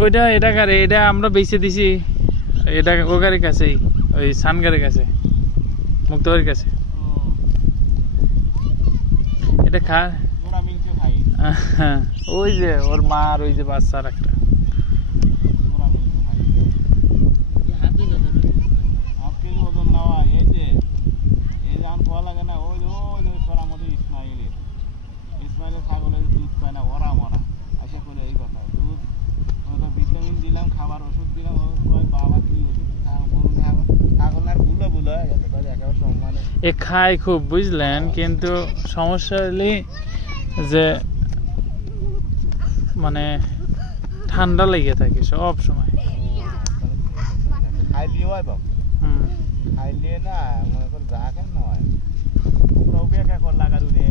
ওইটা এটা গাড়ি, এটা আমরা বেঁচে দিছি, এটা ও গাড়ির কাছেই, ওই সান গাড়ির কাছে, মুক্তবাড়ির কাছে। এটা খা, ওই যে ওর মা আর ওই যে বাচ্চা আর একটা। ছাগলের দুধ পায় না, ওরা মরা আশা করে এই কথা, দুধ ভিটামিন দিলাম, খাবার ওষুধ দিলাম, বাবা কি ওষুধ ছাগল আর বুলো বুলো হয়ে গেছে, একেবারে সম্মানে এ খায় খুব, বুঝলেন, কিন্তু সমস্যা হলে যে মানে ঠান্ডা লেগে থাকে সব সময়। খাইলিও হয় বাবু, খাইলিয়ে না মনে কর যা খান না হয় পুরো বেকা কর লাগালু রে।